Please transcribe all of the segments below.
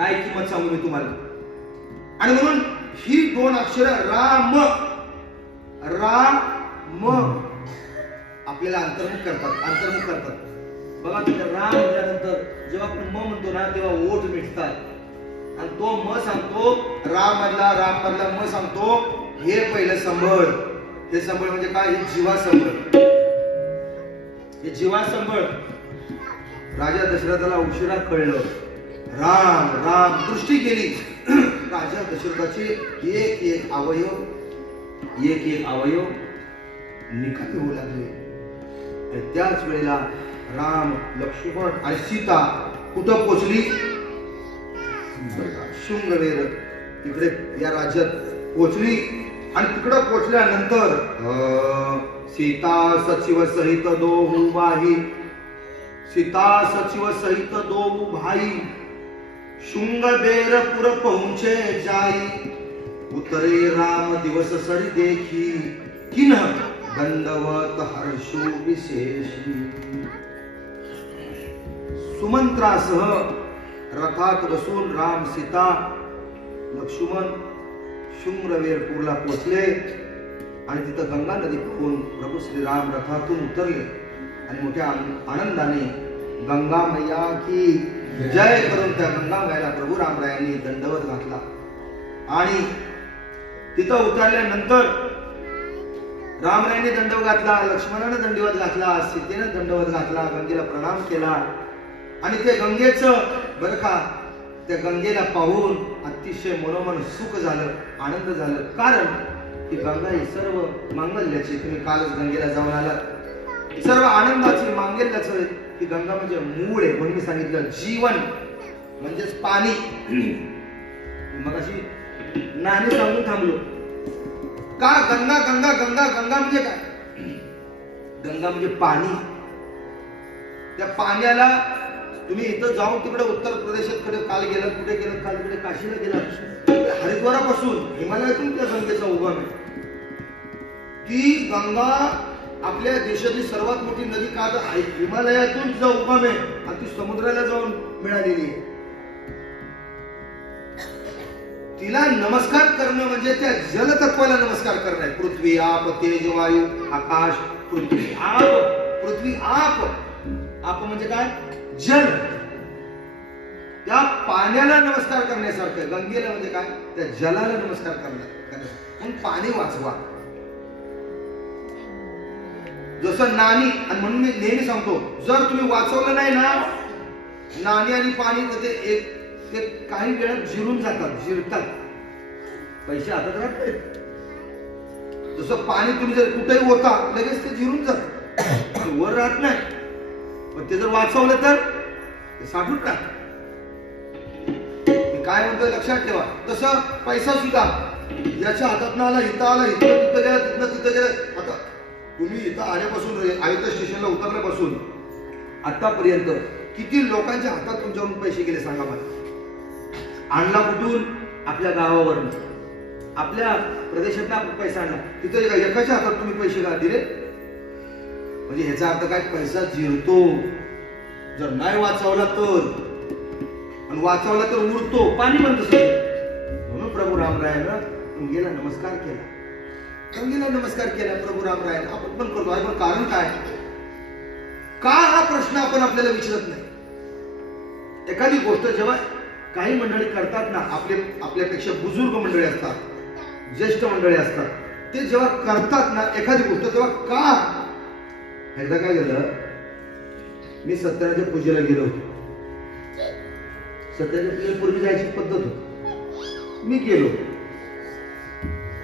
काय किंमत सांगू मी तुम्हाला. आणि म्हणून ही दोन अक्षरं राम राम आपल्याला अंतर्मुख करतात. बघा तुम्ही राम म्हटल्यानंतर जेव्हा आपण म म्हणतो ना तेव्हा ओठ मिटतात आणि तो म सांगतो राम मधला म सांगतो हे पहिलं संबळ. हे संबळ म्हणजे काय? हे जीवा संबळ. हे जीवा संबळ राजा दशरथाला उशिरा कळलं. राम राम दृष्टी केली. राजा दशरथाचे एक एक अवयव निकामी होऊ लागले. आणि त्याच वेळेला राम लक्ष्मण आणि सीता कुठं पोचली? शृंगवेर तिकडे या राज्यात पोचली. आणि तिकडं पोचल्यानंतर सीता सचिव सहित दो भाई शृंगबेरपुर पहुंचे जाई. उतरे राम दिवस सरी देखी किन दंडवत हर्षो विशेषी. सुमंत्रासह रथात बसून राम सीता लक्ष्मण शृंगवेरपूरला पोचले. आणि तिथं गंगा नदी पाहून प्रभू श्रीराम रथातून उतरले आणि मोठ्या आनंदाने गंगा मैया की जय करून त्या गंगा मैयाला प्रभू रामरायांनी दंडवत घातला. आणि तिथं उतरल्यानंतर रामरायांनी दंडवत घातला, लक्ष्मणाने दंडवत घातला, सीतेने दंडवत घातला, गंगेला प्रणाम केला. आणि ते गंगेचं बरं का त्या गंगेला पाहून अतिशय मनोमन सुख झालं, आनंद झालं. कारण की गंगा ही सर्व मांगल्याची, तुम्ही कालच गंगेला जाऊन आलात, सर्व आनंदाची मांगल्याचं ही गंगा म्हणजे मूळ आहे. म्हणून मी सांगितलं जीवन म्हणजेच पाणी. मग अशी नाणी सांगून थांबलो का गंगा गंगा गंगा गंगा म्हणजे काय? गंगा म्हणजे पाणी. त्या पाण्याला तुम्ही इथं जाऊन तिकडे उत्तर प्रदेशात काल गेलात, कुठे गेलात, काल तिकडे काशीला गेलात, हरिद्वारापासून हिमालयातून त्या गंगेचा उगम आहे. ती गंगा आपल्या देशाची सर्वात मोठी नदी का आहे, हिमालयातून तिचा उगम आहे आणि ती समुद्राला जाऊन मिळालेली आहे. तिला नमस्कार करणं म्हणजे त्या जलतत्वाला नमस्कार करणं आहे. पृथ्वी आप तेज वायू आकाश. पृथ्वी आप आप म्हणजे काय? जल. त्या पाण्याला नमस्कार करण्यासारखं. गंगेला म्हणजे काय? त्या जलाला नमस्कार करणं. म्हणून पाणी वाचवा. जसं नाणी, आणि म्हणून मी नेहमी सांगतो जर तुम्ही वाचवलं नाही ना नाणी आणि पाणी ते काही वेळात जिरतात, पैसे हातात राहत नाहीत. जसं पाणी तुम्ही जर कुठेही होता लगेच ते जिरून जात, वर राहत नाही. पण ते जर वाचवलं तर ते साठून राहत. मी काय म्हणतोय लक्षात ठेवा. तसं पैसा सुद्धा याच्या हातात आला, इथं आला, इथं तिथं गेला, तिथं गेलं. आता तुम्ही इथं आल्यापासून अयोध्या स्टेशनला उतरल्यापासून आतापर्यंत किती लोकांच्या हातात तुमच्याकडून पैसे गेले सांगा मला. आणला कुठून? आपल्या गावावरून, आपल्या प्रदेशात आपण पैसा आणला. तिथं एकाच्या हातात तुम्ही पैसे का दिले? म्हणजे ह्याचा अर्थ काय? पैसा जिरतो. जर नाही वाचवला तर, आणि वाचवला तर उरतो. पाणी बंद सगळं. म्हणून प्रभू रामरायानं गंगेला नमस्कार केला. गंगेला नमस्कार केला प्रभू रामरायानं. आपण पण करतो आहे, पण कारण काय? का हा प्रश्न आपण आपल्याला विचारत नाही. एखादी गोष्ट जेव्हा काही मंडळी करतात ना, आपल्यापेक्षा बुजुर्ग मंडळी असतात, ज्येष्ठ मंडळी असतात, ते जेव्हा करतात ना एखादी गोष्ट, तेव्हा का? एकदा काय झालं, मी सत्यनारायण पूजेला गेलो होतो. सत्यनारायण पूजेला पूर्वी जायची पद्धत होती. मी गेलो.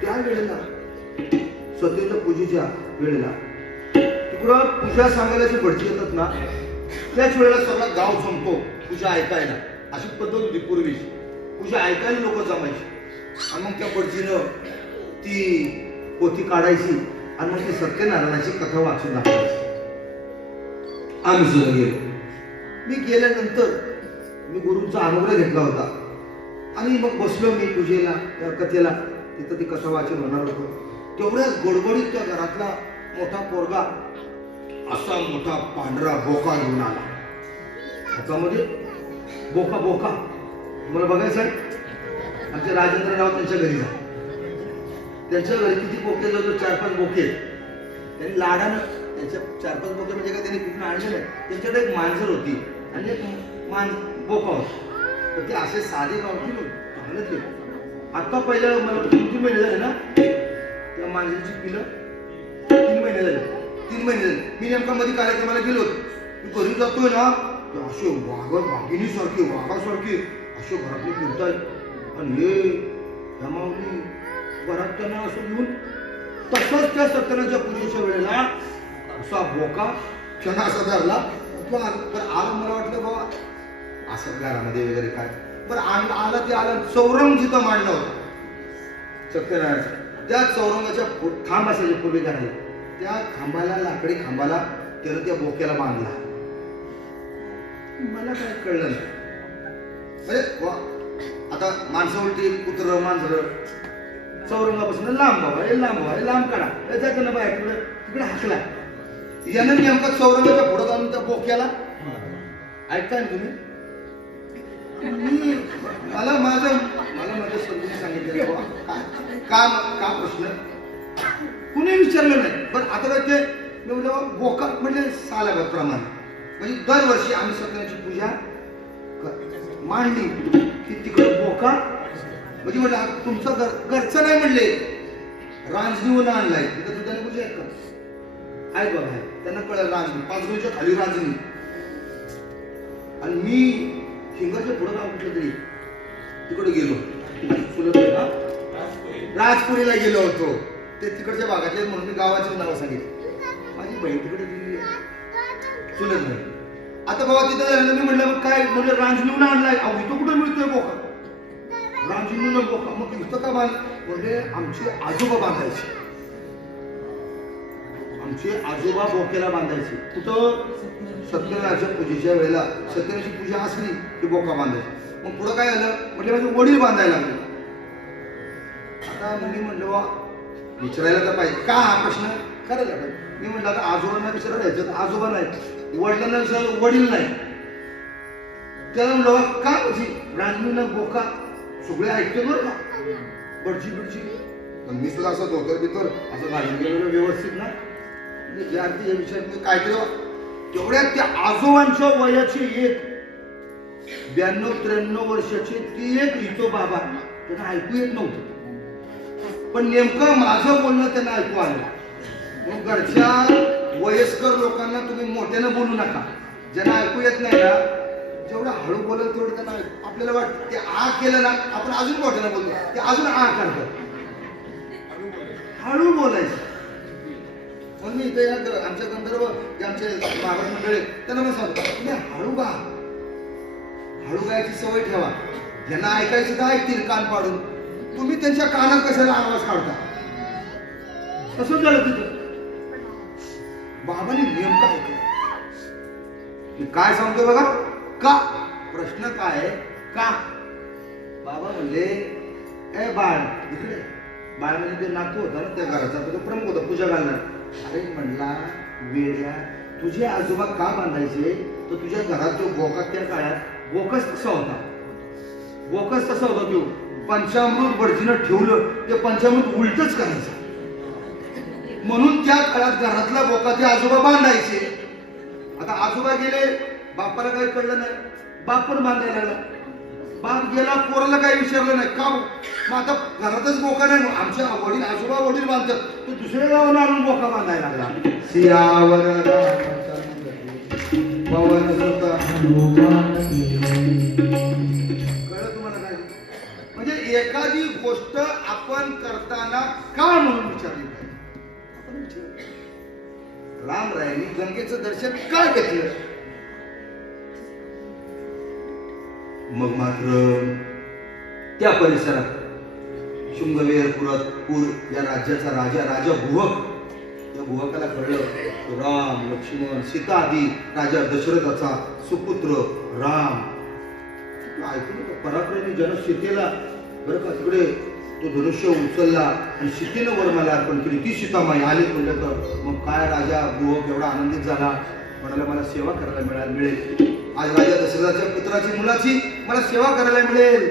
त्या वेळेला सत्यनारायण पूजेच्या वेळेला तिकडं पूजा सांगायला भटजी येतात ना, त्याच वेळेला सगळा गाव जमतो पूजा ऐकायला. अशी पद्धत होती पूर्वी. पूजा ऐकायला लोक जमायची. आणि मग त्या भटजीनं ती पोथी काढायची आणि मग ती सत्यनारायणाची कथा वाचून दाखवायची. आम्ही सुद्धा गेलो. मी गेल्यानंतर मी गुरूंचा अनुग्रह घेतला होता आणि मग बसलो मी पूजेला, त्या कथेला. तिथं ती कथा वाचन होणार होतो. तेवढ्याच गोडगोडीत त्या घरातला मोठा पोरगा असा मोठा पांढरा बोका घेऊन आला. हातामध्ये बोका तुम्हाला बघायचं आहे? आमचे राजेंद्र राव त्यांच्या घरी जा. त्यांच्या घरी किती बोके जवळ 4-5 बोके. त्यांनी लाडानं त्यांच्या 4-5 बोके म्हणजे काय त्यांनी कुठून आणलेलं आहे. त्यांच्याकडे एक मांजर होती आणि एक बोका होता. तर ते असे साधे गावठी नव्हते. आता पहिलं मला 3 महिने झाले ना त्या मांजरीची पिलं 3 महिने झाले. 3 महिने झाले. मी नेमका मध्ये कार्यक्रमाला गेलो होतो. मी घरी जातोय ना असे वाघिणी सारखे वाघासारखे असे घरातले फिरतायत आणि हे माऊली घरात त्यांना असं घेऊन तसंच त्या सत्यनारायणच्या पूजेच्या वेळेला असा बोका त्यांना असा धरला. पण आलं मला वाटलं बाबा असं घरामध्ये वगैरे काय. पण आला ते आला चौरंग जिथं मांडला होता सत्यनारायणचा त्या चौरंगाच्या खांब असायचे पूर्वी घराला त्या खांबाला लाकडी खांबाला त्यानं त्या बोक्याला बांधला. मला काय कळलं नाही. आता माणसं उलटी कुत्र मांजर चौरंगापासून लांब बाबा हे लांब काढा जातं ना बाहेर तिकडे हाकला. यानं नेमका चौरंगाच्या पुढं जाऊन त्या बोक्याला ऐकताय ना तुम्ही. मला माझ्या समजून सांगितलं का प्रश्न कुणी विचारलं नाही. पण आता काय ते मी म्हटलं बोका म्हणजे सालागत प्रमाण म्हणजे दरवर्षी आम्ही सत्यनारायणची पूजा मांडली की तिकडे बोका म्हणजे म्हटलं तुमचं घरचं नाही म्हणले रांजणीहून आणलाय तिथं सुद्धा पूजा आहे का आहे बघा त्यांना कळलं रांजणी 5 गुणीच्या खाली रांजणी. आणि मी हिंगाच्या पुढं गाव कुठलं तरी तिकडे गेलो राजपुरीला गेलो होतो. ते तिकडच्या भागातले म्हणून मी गावाची नावं सांगितली. माझी बहीण तिकडे गेली चुलत नाही. आता बाबा तिथं मी म्हटलं काय म्हणजे रांजणीहून आणलाय अहो इथं कुठं मिळतोय बोका रांजणीहून बोका मग इथं का बांध म्हणजे आमचे आजोबा बांधायचे. आमचे आजोबा बोक्याला बांधायचे कुठं सत्यनारायणच्या पूजेच्या वेळेला सत्यनारायणची पूजा असली की बोका बांधायची. मग पुढं काय झालं म्हणजे माझे वडील बांधायला लागले. आता मी म्हटलं बा विचारायला तर पाहिजे का हा प्रश्न करायला पाहिजे. मी म्हटलं आता आजोबांना विचारायचं आजोबा नाही वडिलांना विचारलं वडील नाही. त्याला म्हटलं का म्हणजे रांजणीनं बोका सगळे ऐकतो बरं का बडची मी सुद्धा असं धोतर बितर असं घालून गेलेलं व्यवस्थित ना विद्यार्थी हे विचार काय केलं तेवढ्यात त्या आजोबांच्या वयाची एक 92-93 वर्षाची ती एक लिहितो बाबा त्यांना ऐकू येत नव्हतं. पण नेमकं माझं बोलणं त्यांना ऐकू आलं. मग घरच्या वयस्कर लोकांना तुम्ही मोठ्यानं बोलू नका. ज्यांना ऐकू येत नाही ना जेवढं हळू बोलत तेवढं त्यांना आपल्याला वाटतं ते आ केलं ना आपण अजून मोठ्यानं बोलतो ते अजून आ करतात. हळू बोलायचं. म्हणून मी इथे आमच्या गंधर्व जे आमचे महाराज मंडळी त्यांना मी सांगतो तुम्ही हळू गायची सवय ठेवा. ज्यांना ऐकायचं तर ऐकतील कान पाडून. तुम्ही त्यांच्या कानात कशाला आवाज काढता. कसं झालं तिथं बाबांनी नेमका ऐकलं. काय सांगतोय बघा का प्रश्न काय का बाबा म्हणले ए बाळ इकडे बाळ म्हणजे ते नातू होता ना त्या घराचा तो प्रमुख होता पूजा घालणार. अरे म्हणला वेड्या तुझे आजोबा का बांधायचे तर तुझ्या घरात जो बोका त्या काळात बोकस कसा होता तो पंचामृत बडजीनं ठेवलं ते पंचामृत उलटच करायचं. म्हणून त्या काळात घरातला बोका ते आजोबा बांधायचे. आता आजोबा गेले बापाला काही कळलं नाही बाप पण बांधायला लागला. बाप गेला पोराला काही विचारलं नाही का मग आता घरातच बोका नाही आमच्या वडील आजोबा वडील बांधतात तो दुसऱ्या गावाला आणून बोका बांधायला लागला. सियावर पवन कळलं तुम्हाला काय म्हणजे एखादी गोष्ट आपण करताना का म्हणून विचारली पाहिजे. रामरायांनी गंगेचं दर्शन काय घेतलं. मग मात्र त्या परिसरात शृंगवेरपूर या राज्याचा राजा भुवक या भुवकाला कळलं राम लक्ष्मण सीता आदी राजा दशरथाचा सुपुत्र राम ऐकून पराक्रमी जन सीतेला बरं का तिकडे तो धनुष्य उचलला आणि सीतेनं वरमाला अर्पण केली. ती सीतामाई आली म्हणलं तर मग काय राजा भुवक एवढा आनंदित झाला म्हणाला मला सेवा करायला मिळेल. आज राजा दशरथाच्या पुत्राची मुलाची मला सेवा करायला मिळेल.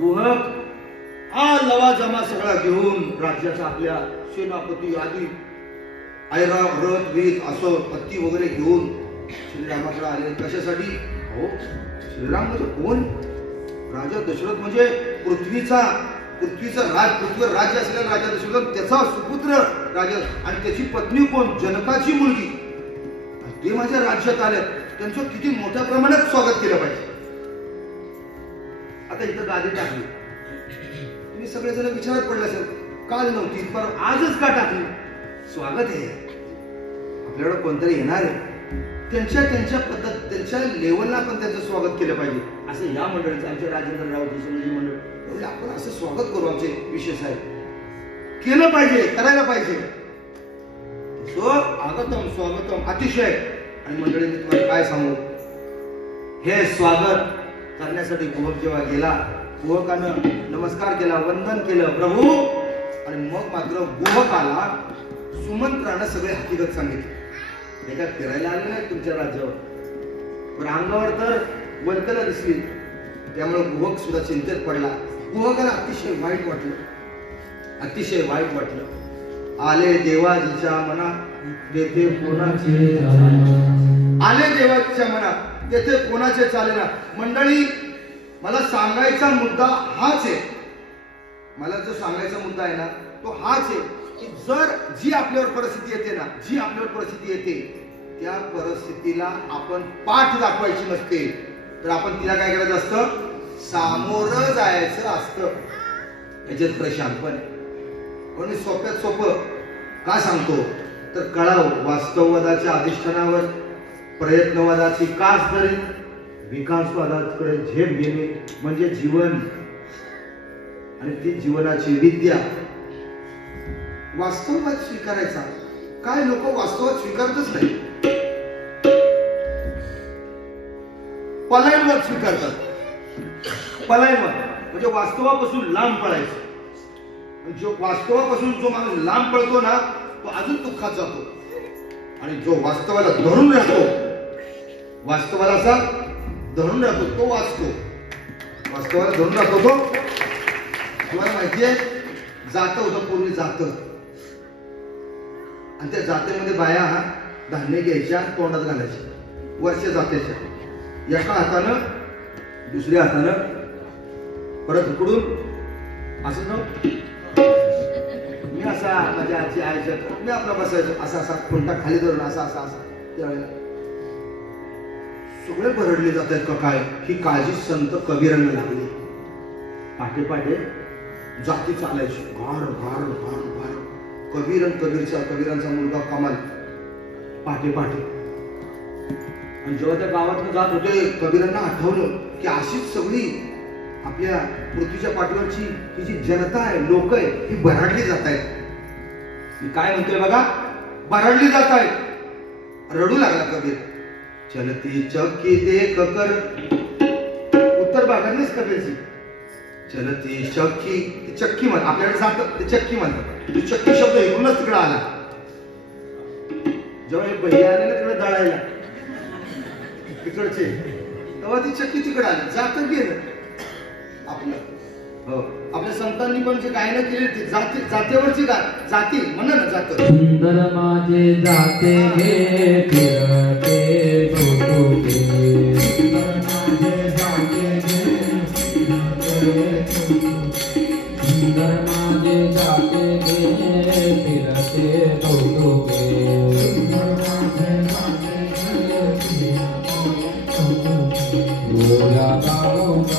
गुहक हा लवाजमा सगळा घेऊन राज्याचा आपल्या सेनापती आदी ऐराव रथ वीत असं हत्ती वगैरे घेऊन श्रीरामाकडे आले. कशासाठी? हो, श्रीराम म्हणजे कोण? राजा दशरथ म्हणजे पृथ्वीचा पृथ्वीवर राज्य असलेला राजा दशरथ, त्याचा सुपुत्र राजा, आणि त्याची पत्नी कोण? जनकाची मुलगी. ते माझ्या राज्यात आले, त्यांचं किती मोठ्या प्रमाणात स्वागत केलं पाहिजे. आता इथं गादी टाकली, तुम्ही सगळेजण विचारात पडले असेल, काल नव्हती पण आजच का टाकली? स्वागत आहे, आपल्याकडे कोणतरी येणार आहे, त्यांच्या पद्धत त्यांच्या लेवलला आपण त्याचं स्वागत केलं पाहिजे. असं या मंडळीचं, आमच्या राजेंद्र रावची सगळी मंडळ, आपण असं स्वागत करू. आमचे विशेष आहे, केलं पाहिजे, करायला पाहिजे. आगतम स्वागतम अतिशय. आणि मंडळी मी तुम्हाला काय सांगू, हे स्वागत करण्यासाठी गुहक जेव्हा गेला, गुहकानं नमस्कार केला, वंदन केलं प्रभू, आणि मग मात्र गुहकाला सुमंत्रानं सगळे हकीकत सांगितली. हे काय फिरायला आले नाही तुमच्या राज्यावर, पण अंगावर तर वल्कलं दिसली. त्यामुळे गुहक सुद्धा चिंतेत पडला. गुहकाला अतिशय वाईट वाटलं. आले देवाजीच्या मनात तेथे कोणाचे चालेना. मंडळी, मला सांगायचा मुद्दा हाच आहे. मला जो सांगायचा मुद्दा आहे ना, तो हाच आहे की जर जी आपल्यावर परिस्थिती येते, त्या परिस्थितीला आपण पाठ दाखवायची नसते, तर आपण तिला काय करायचं असतं? सामोरं जायचं असतं. याच्यात प्रशांतपण. पण मी सोप्यात सोपं का सांगतो तर कळाव, वास्तववादाच्या अधिष्ठानावर प्रयत्नवादाची कास धरीत विकासवादाकडे झेप घेणे म्हणजे जीवन, आणि ती जीवनाची विद्या. वास्तववाद स्वीकारायचा, काय लोक वास्तवात स्वीकारतच नाही, पलायनवाद स्वीकारतात. पलायनवाद म्हणजे वास्तवापासून लांब पळायचं. जो वास्तवापासून जो माणूस लांब पळतो ना, तो अजून दुःखात जातो. आणि जो वास्तवाला धरून राहतो, तो वाचतो. वास्तवाला धरून राहतो तो. तुम्हाला माहितीये, जातं होतं पूर्वी, जातं, आणि त्या जातेमध्ये बाया धान्य घ्यायच्या, तोंडात घालायच्या, वरच्या जात्याच्या. एका हातानं, दुसऱ्या हातानं परत उकडून असं ना, मी असा माझ्या आजी आईच्या मी आपला बसायचो, असा कोणता खाली धरून असा त्यावेळेला सगळे भरडले जात आहेत का काय, ही काळजी संत कबीरांना लागली. पाठे जाती चालायची, घार घार घार घार. कबीरांचा मुलगा कमाल पाठे. आणि जेव्हा त्या गावातून जात होते, कबीरांना आठवलं की अशीच सगळी आपल्या पृथ्वीच्या पाठीवरची ही जी जनता आहे, लोक आहे, ही भराडली जात आहेत. मी काय म्हणतोय बघा, भराडली जात आहेत. रडू लागला कबीर. चलती चक्की देख कर, उत्तर भागातलीच कबीरची. चलती चक्की म्हण, आपल्याकडे जात ते चक्की म्हणतात. तो चक्की शब्द इकडूनच तिकडे आला. जेव्हा हे भैया आले ना तिकडे दळायला तिकडचे, तेव्हा ती चक्की तिकडे आली. जात गेलं आपल्या संतांनी पण जे गायन केले ते जातेवरची जाती म्हणा ना, जात. सुंदर माझे जाते घे फिरते डोके, सुंदर माझे जाते घे फिरते डोके. बोला बाबू तो